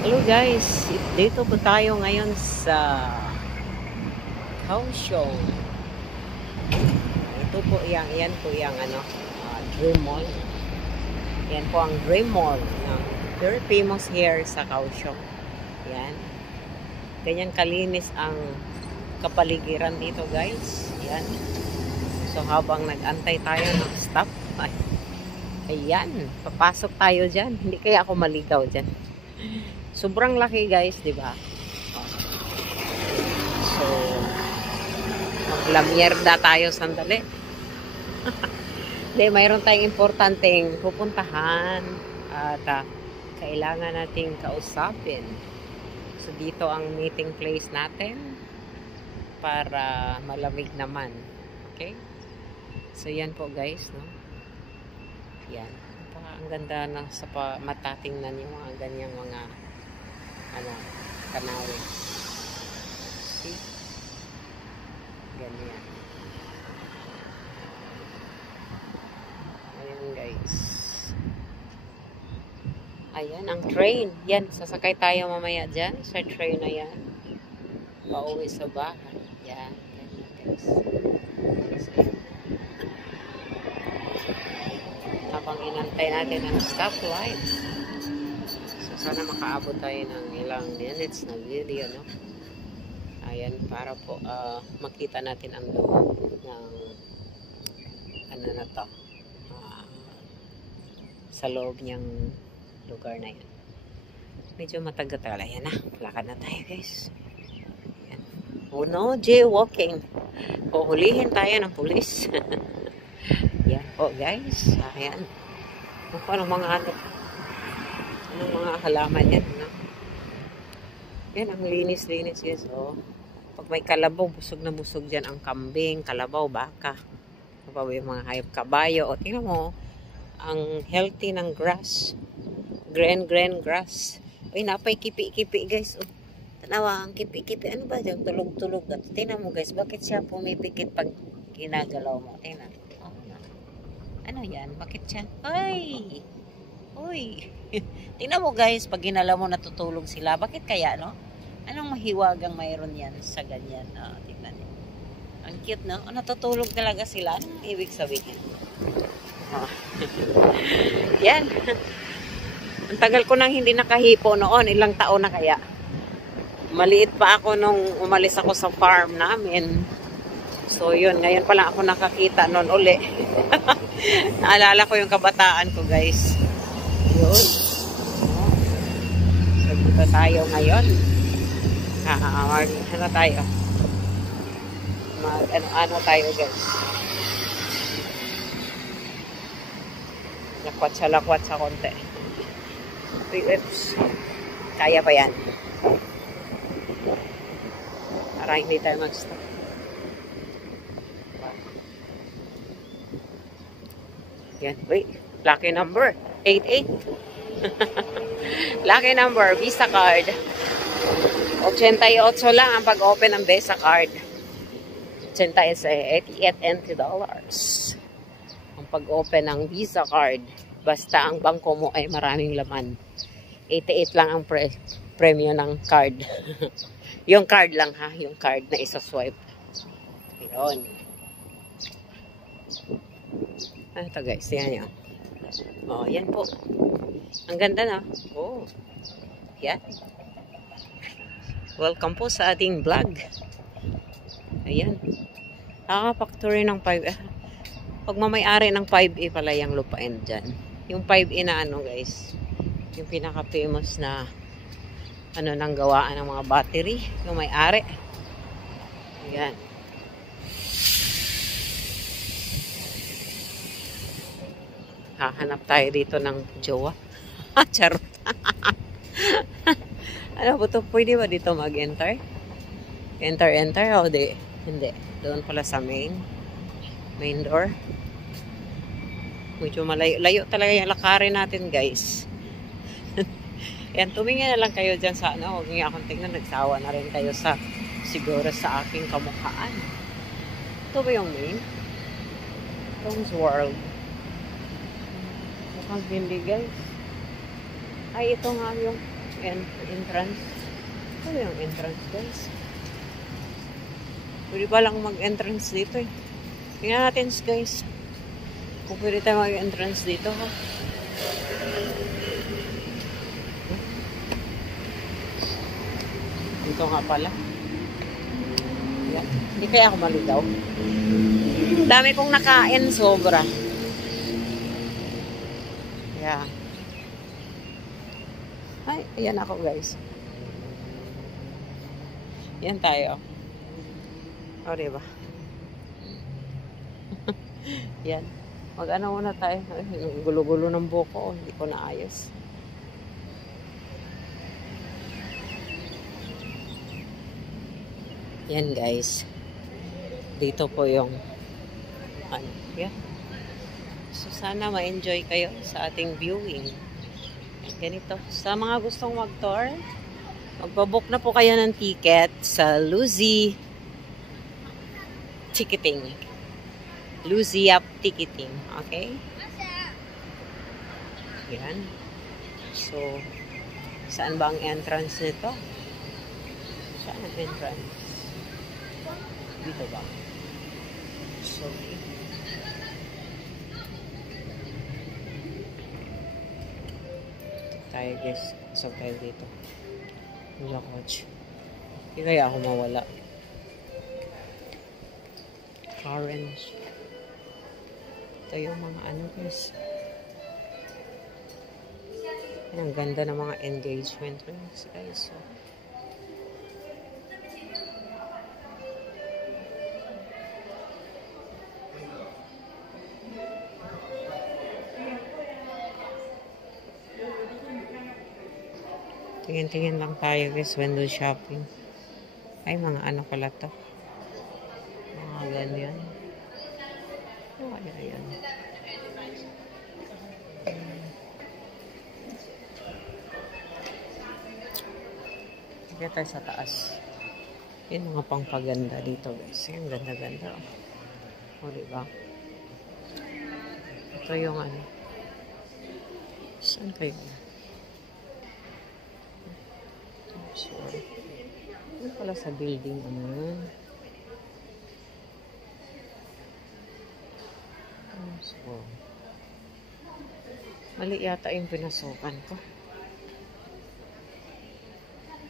Hello guys, dito po tayo ngayon sa Kaohsiung. Ito po yan po yung Dream Mall. Yan po ang Dream Mall na very famous here sa Kaohsiung. Yan. Ganyan kalinis ang kapaligiran dito guys. Yan. So habang nag-antay tayo ng stop, ayan, papasok tayo dyan. Hindi kaya ako maligaw dyan. Sobrang laki guys, di ba? So, maglamierda tayo sandali. Hindi, mayroon tayong importanteng pupuntahan at kailangan nating kausapin. So, dito ang meeting place natin para malamig naman. Okay? So, yan po guys, no? Yan. Ang ganda na sa mata tingnan yung mga ganyang mga kanawin. See? Ganyan. Ayan guys. Ayan ang train. Yan, sasakay tayo mamaya dyan sa train na yan. Pauwi sa bahay. Yan. Ganyan guys. Habang inantay natin ang stoplight. Sana makaabot tayo ng ilang minutes na video, no? Ayan, para po makita natin ang loob ng na to. Sa loob niyang lugar na yan. Medyo matagal-tagal. Ayan na, lakad na tayo guys. Ayan. Oh no, jaywalking. Huhulihin tayo ng pulis. Yan po guys. Ayan. Anong mga mga halaman yan, no? Yan, ang linis-linis guys, oh. Pag may kalabaw, busog na busog dyan ang kambing, kalabaw, baka. Ano pa ba yung mga hayop, kabayo, o tingnan mo, ang healthy ng grass. Green grass. Uy, napay kipi-kipi guys, oh. Tanawa, ang kipi-kipi, ano ba dyan, tulog-tulog. Tingnan mo guys, bakit siya pumipikit pag ginagalaw mo? Tingnan. Oh, ano yan? Bakit siya? Ay! Uy, tingnan mo guys, pag ginala mo natutulog sila. Bakit kaya, no? Anong mahiwagang mayroon yan sa ganyan? Tingnan niyo. Ang cute, no? Natutulog talaga sila. Anong ibig sabihin? Yan. Ang tagal ko nang hindi nakahipo noon. Ilang taon na kaya? Maliit pa ako nung umalis ako sa farm namin. So, yun. Ngayon pa lang ako nakakita noon uli. Naalala ko yung kabataan ko, guys. Yun. So, dito tayo ngayon. Ano tayo? Ano tayo guys? Lakwat sa konti. Oops. Kaya pa yan. Para hindi tayo mag-stop. Yan. Wait. Lucky number. 88. Lucky number, Visa card. 88 lang ang pag-open ng Visa card. 88 NT dollars. Ang pag-open ng Visa card. Basta ang bangko mo ay maraming laman. 88 lang ang premyo ng card. Yung card lang ha. Yung card na isa-swipe. Yun. Ano ito guys? Yan yun. Oh, yan po. Ang ganda na. Oh. Yan. Welcome po sa ating vlog. Ayan. Nakaka-factory ng 5A. Pag mamayari ng 5A pala yung lupain dyan. Yung 5A na ano guys. Yung pinaka-famous na nang gawaan ng mga battery. Yung may-ari. Ayan. Hahanap tayo dito ng jowa. Charot. Ano ba ito? Pwede ba dito mag-enter? Enter? O di? Hindi. Doon pala sa main door. Medyo malayo talaga yung lakarin natin guys. Yan, tumingin na lang kayo dyan sa huwag niyo akong tingnan. Nagsawa na rin kayo siguro sa aking kamukhaan. Ito ba yung main? Tom's World. Mukhang hindi guys. Ay, ito nga yung entrance. Ano yung entrance, guys? Pwede pa lang mag-entrance dito eh. Tingnan natin, guys. Kung pwede tayo mag-entrance dito, ha? Dito nga pala. Yan. Hindi kaya ako maligaw. Dami kong nakain, sobra. Yeah. Ay, ayan ako, guys. Yan tayo. O, diba? Yan. Mag-ano muna tayo. Ay, gulo-gulo ng buko. Hindi ko naayos. Yan, guys. Dito po yung ano, yan. So, sana ma-enjoy kayo sa ating viewing. Ganito. Sa mga gustong mag-tour, magpabook na po kayo ng ticket sa Luzy Ticketing. Luzy Up Ticketing. Okay? Yan. So, saan ba ang entrance nito? Saan ang entrance? Dito ba? So, tayo guys. Saan tayo dito? Wala coach. Hindi kaya ako mawala. Orange. Ito yung mga ano guys. Ang ganda ng mga engagement rings guys. So, tingin-tingin lang tayo guys, window shopping. Ay, mga ano pala to. Mga ganyan. Oh, ayan. Sige tayo sa taas. Yan mga pangpaganda dito guys. Ang ganda-ganda. O, diba? Ito yung ano. Saan kayo? Sorry. Ano pala sa building ano yun? So, mali yata yung pinasukan ko.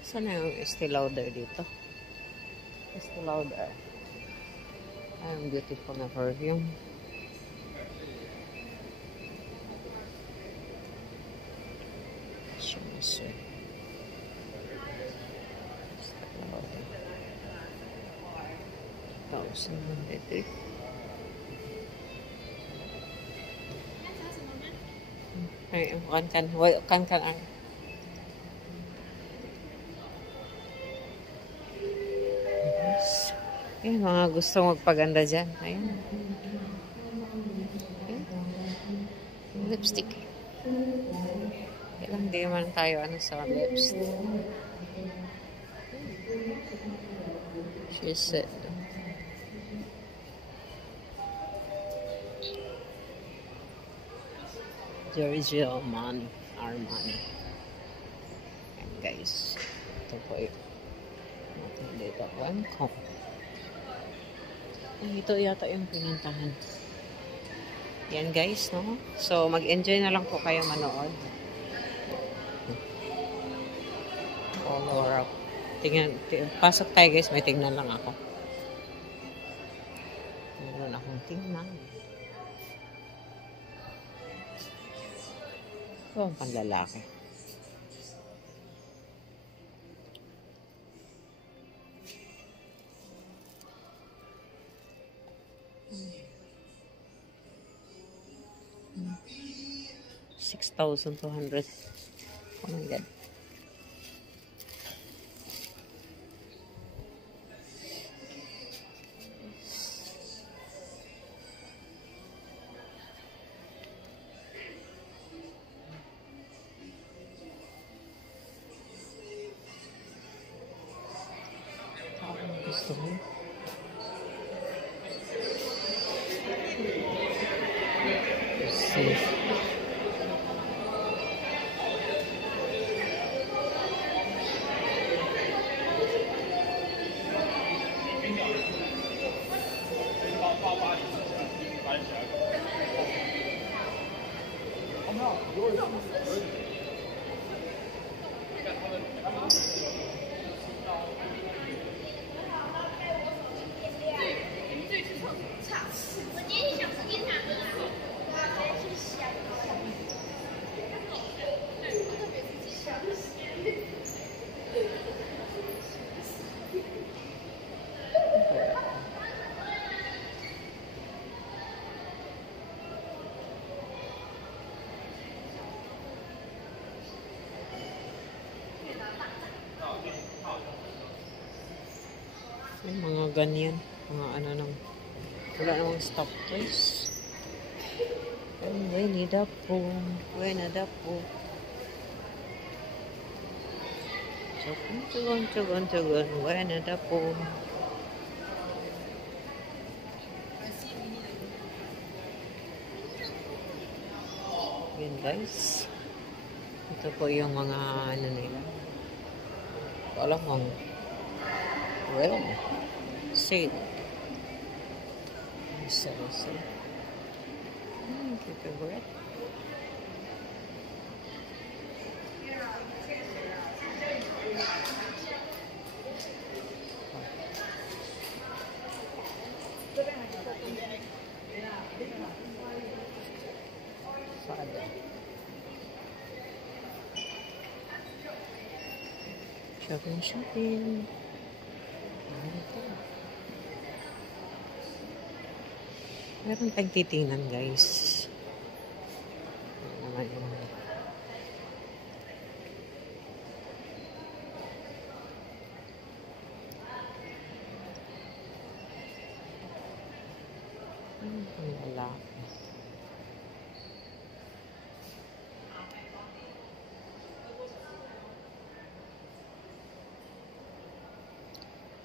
Saan na yung Estee Lauder dito? Estee Lauder. Ay, beautiful na perfume. Sure. Ay, kan. Ay, mga gustong magpaganda dyan. Ayun. Lipstick. Kailang di man tayo ano sa lipstick. She said. Giorgio Armani. Ayan guys. Ito po yun. Dito. Welcome. Ito yata yung pinuntahan. Yan guys, no? So, mag-enjoy na lang po kayo manood. Follow up. Pasok tayo guys, may tingnan lang ako. Meron akong tingnan. Ito ang panlalaki. $6,200. Oh my God. Gusto mo? See. May mga ganyan. Mga ano nang wala namang stop guys. Winnie the Pooh. Winnie the Pooh. Tugon. Winnie the Pooh. Yan guys. Ito po yung mga ano nila. Alam mo. Well, see. So. Keep your breath. Shopping. Meron tayong titingnan guys. Naman yung wala.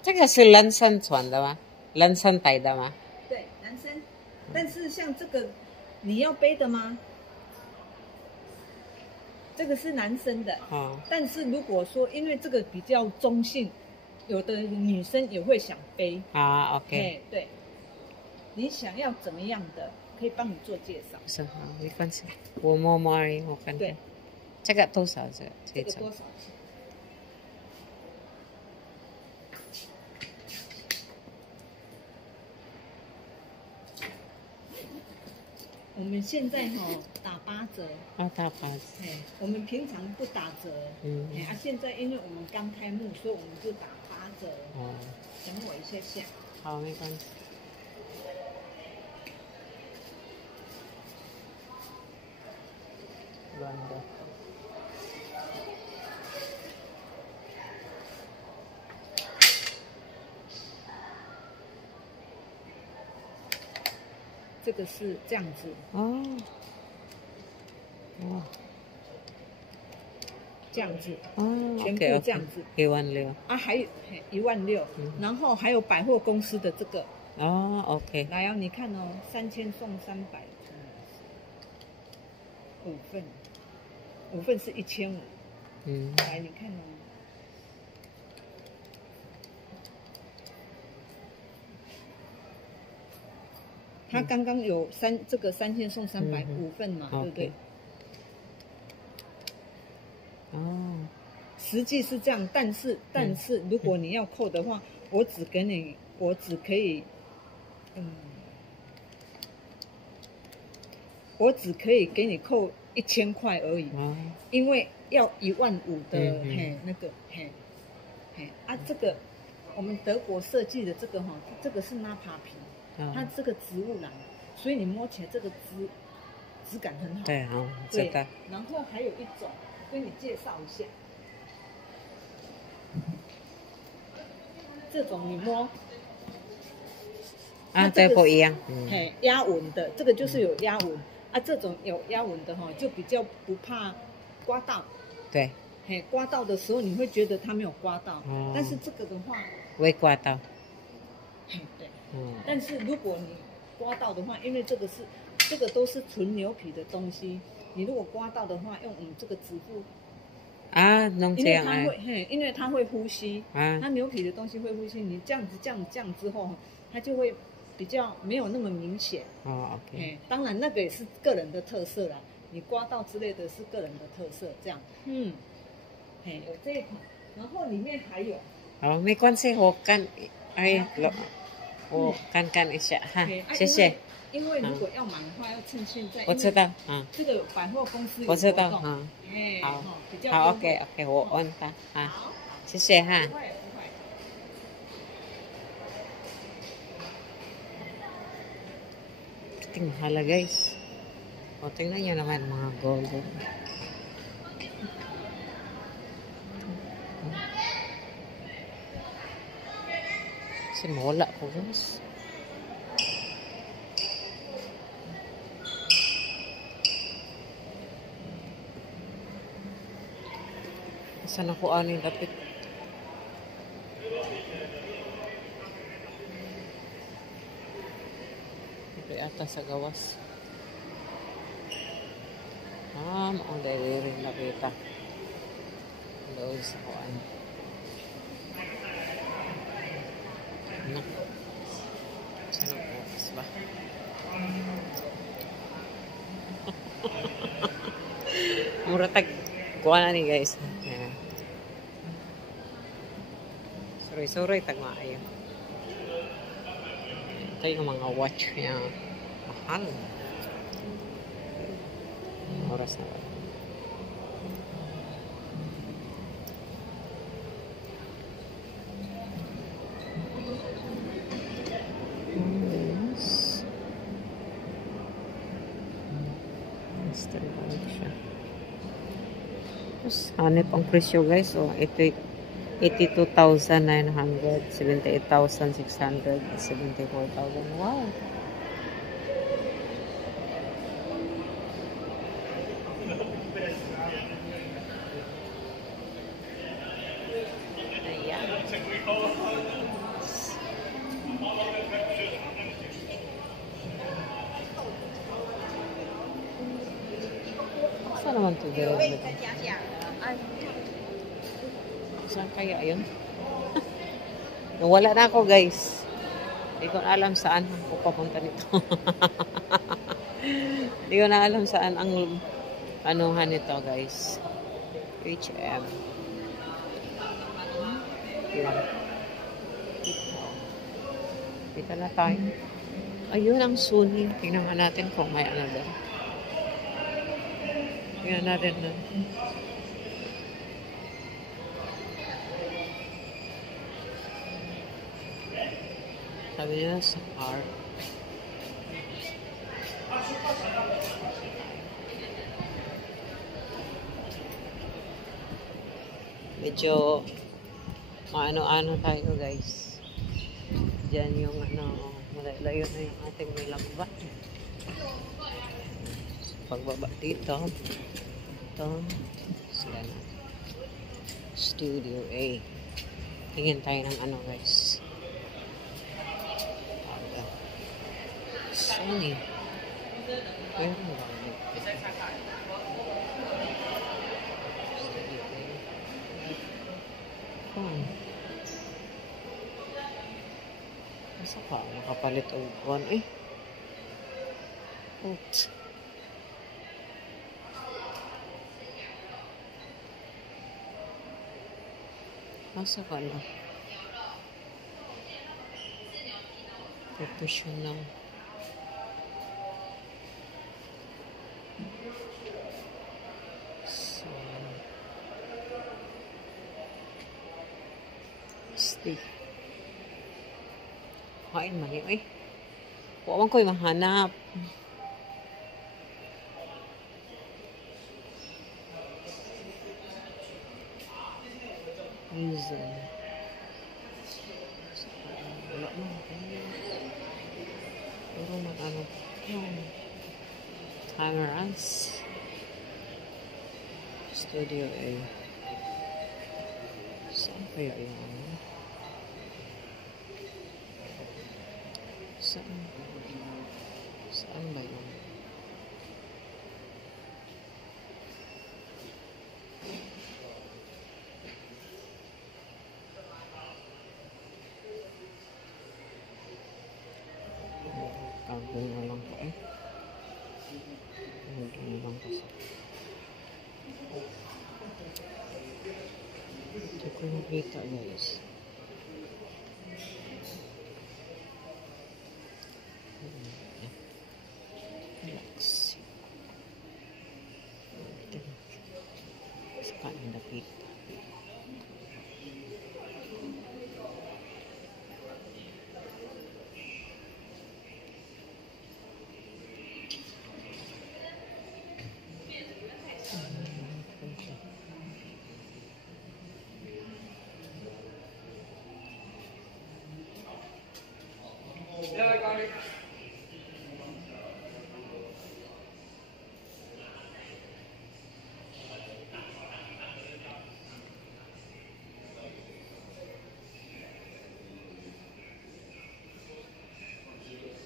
这个是人参船的吗？人参带的吗？对，男生。但是像这个，你要背的吗？这个是男生的。哦。但是如果说，因为这个比较中性，有的女生也会想背。啊 ，OK。对。你想要怎么样的，可以帮你做介绍。是好，没关系。我摸摸而已，我看看。对。这个多少？这个多少钱？我们现在打8折。啊，打8折。我们平常不打折。现在因为我们刚开幕，所以我们就打8折。哦。等我一下。好，没关系。乱的。这个是这样子哦，哇，这样子哦，全部这样子16000啊，还有16000，然后还有百货公司的这个哦 ，OK， 来你看3000送300，5份是1500，来你看他刚刚有这个3000送300，5份嘛，对不对？哦，实际是这样，但是如果你要扣的话，我只可以，我只可以给你扣1000块而已，因为要15000的那个这个我们德国设计的这个这个是纳帕皮。它这个植物染，所以你摸起来这个质感很好。对啊，这个。然后还有一种，跟你介绍一下，这种你摸，啊，这不一样。压纹的，这个就是有压纹啊。这种有压纹的就比较不怕刮到。对。刮到的时候你会觉得它没有刮到，但是这个的话会刮到。对。但是如果你刮到的话，因为这个都是纯牛皮的东西，你如果刮到的话，用我们这个指腹啊，弄这样因为它会呼吸它牛皮的东西会呼吸，你这样之后，它就会比较没有那么明显。哦 ，OK。当然那个也是个人的特色啦，你刮到之类的是个人的特色，这样。有这一款，然后里面还有。哦，没关系，我看，我看一下哈，谢谢。因为如果要买的话，要趁现在。我知道，这个百货公司有我知道，好，好 ，OK， 我问他，好，谢谢哈。Tingnan guys. O, tingnan nyo naman mga golden. Kasi mawala ko, guys. Saan ako ano yung dapit? Ito ata sa gawas. Ang dahil rin nakita. Doon sa kuan. Naku. Anong oras ba? Muratag kuha na ni guys. Ayan. Suroy-suroy tag maayo. Ito yung mga watch niya. Mahal. Oras na ba? Mystery bag siya. Tapos, hanip ang presyo guys. So, 82,900, 78,600, 74,000. Wow! Ayan. Saan naman ito? Saan kaya yun? Nawala na ako guys. Hindi ko na alam saan ako papunta nito. Hindi ko na alam saan ang anuhan nito guys. H&M. Yan. Kita na tayo. Ayun ang Sony. Tingnan natin kung may ano doon. Tingnan natin doon. Sabi niya sa car. Medyo maano-ano tayo guys. Diyan yung ano, malayo na yung ating may lambat. So, pagbaba dito. Ito. Sila na. Studio A. Tingin tayo ng ano guys. Sony. Ayun ba? Masa pa? Nakapalit o buwan eh. Oops. Masa ka na? Professional. So, stay. Kain man yun eh. Huwag ko'y mahanap. Reason. Wala mo. Puro man ano. Cameras. Studio A. Saan kaya yung ano? Saan? Saan ba yun? Tago na lang po eh. Tago na lang kasi. Hindi ko nakita guys. Relax. Saka nakita.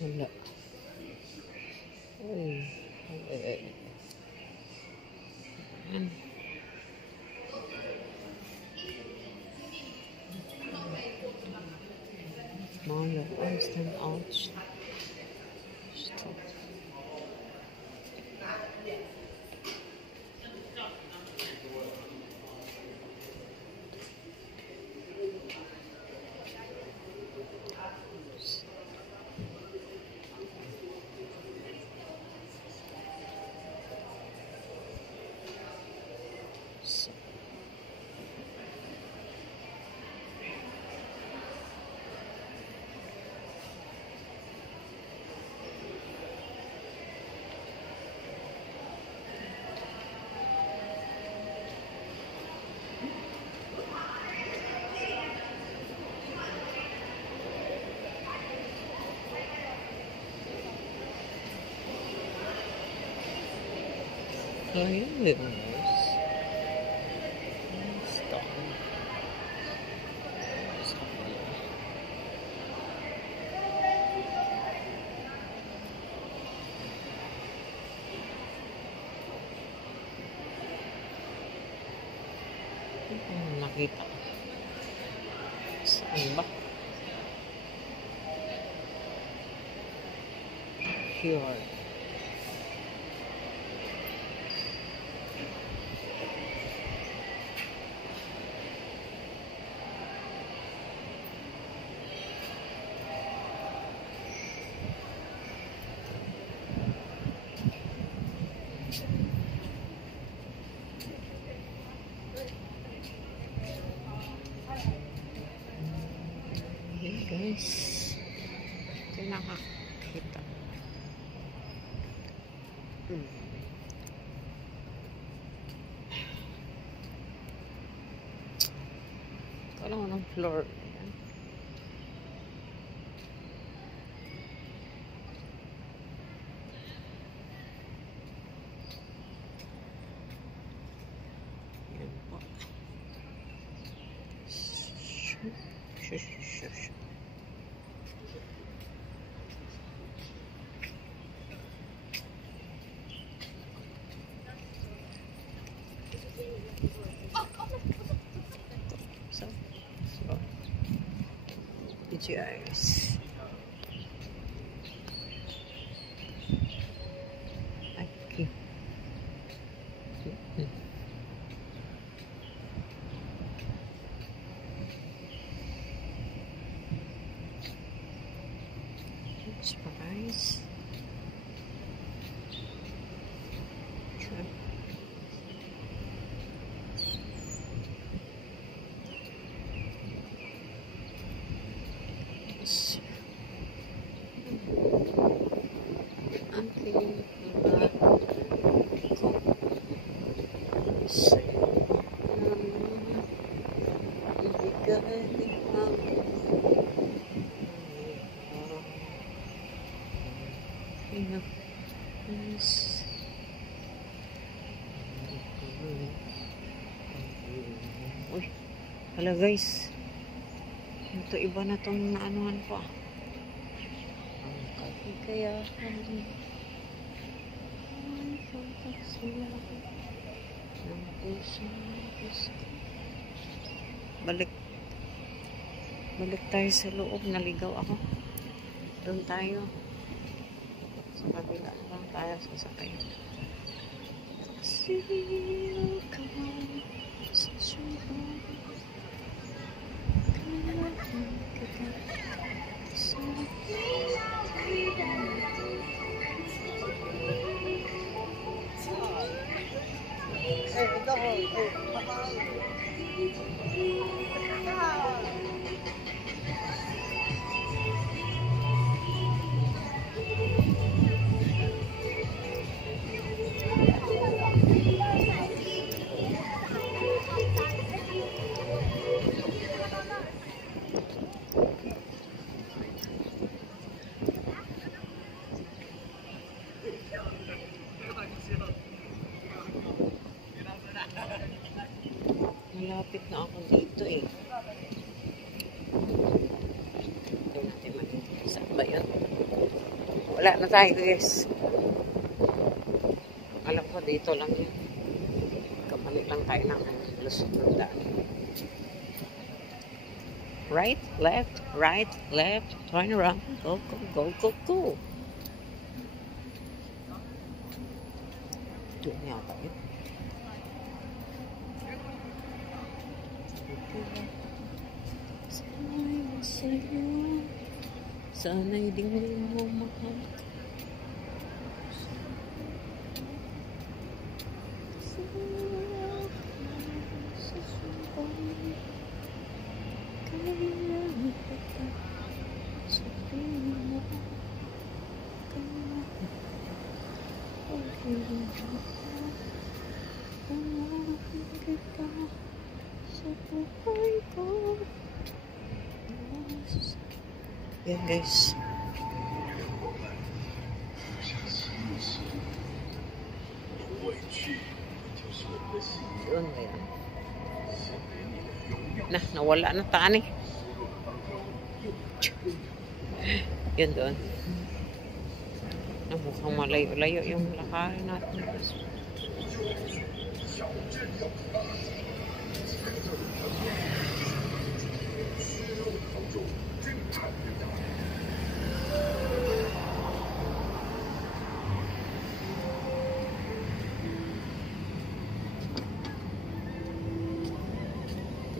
Wala. Uy. Ay. Ayan. Smaller ones than ouch. Stop. So. Ayun, little nose. Stop. Nakita. Saan ba? Here. Hey guys. Ito nakakita. Ito lang ng floor. Ayan. Ayan po. Shush. So, PGIs. Aqui. Surprise. Uy, hala guys, ito iba na tong naanuhan ko ah. Ang kaligayahan ang pagkasila ng puso ng gusto. Balik tayo sa loob, naligaw ako. Doon tayo sa kabila lang tayo sasakay. Feel come on, such a Wala na tayo guys. Alam ko dito lang yun. Kamali lang tayo ng lusot ng daan. Right, left, turn around. Go, go, go, go, go. Doon yata yun. Sana'y din mo mahal. Yan guys. Yun na yan. Nawala na taan eh. Yun doon. Mukhang malayo-layo yung lakarin natin.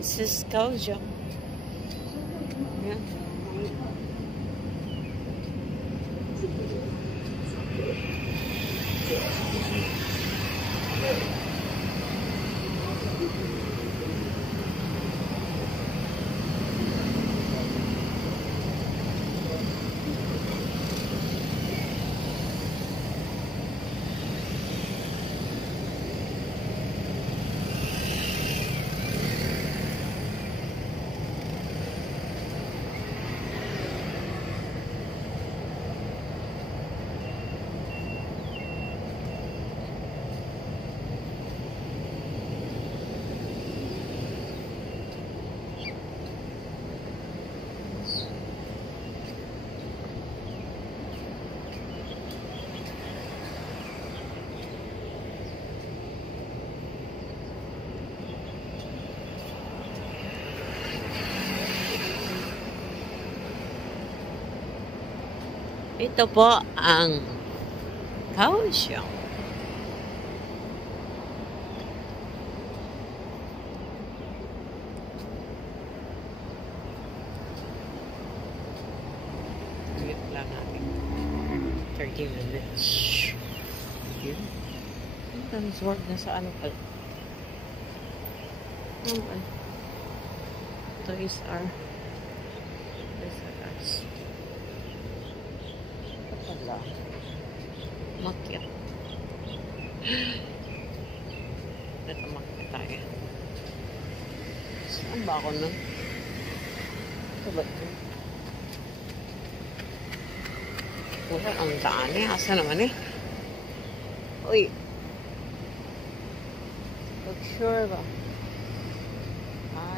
This is Kaohsiung. Yeah. Ito po ang Kaohsiung. Ulit lang natin. 30 minutes. Yun. Ang resort na sa ano pala. Toys R Us. Makyat. Ito makyat tayo. Saan ba ako nun? Ito ba ito? Wala ang daan eh. Asa naman eh? Uy. Sure ba?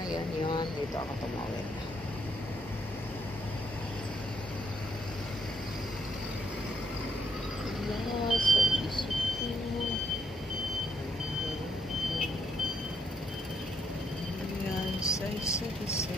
Yan yun. Dito ako tumawid. Say.